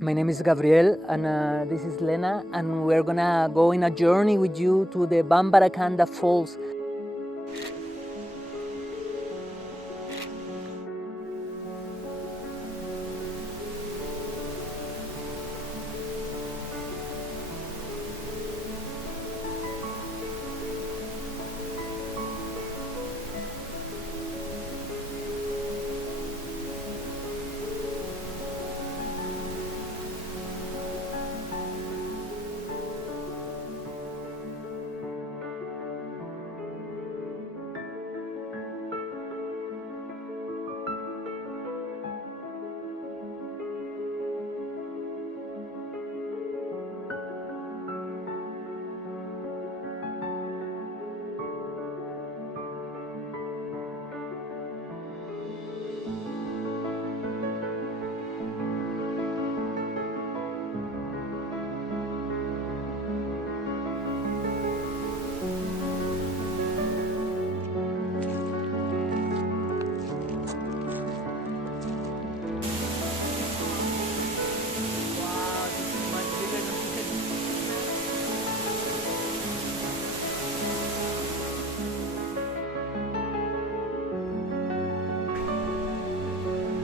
My name is Gabriel, and this is Lena, and we're gonna go in a journey with you to the Bambarakanda Falls.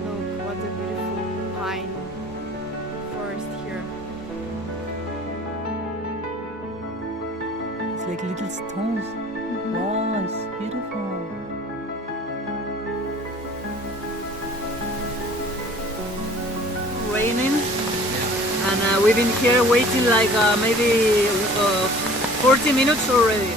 Look, what a beautiful pine forest here. It's like little stones. Wow, it's beautiful. Raining, and we've been here waiting like maybe 40 minutes already.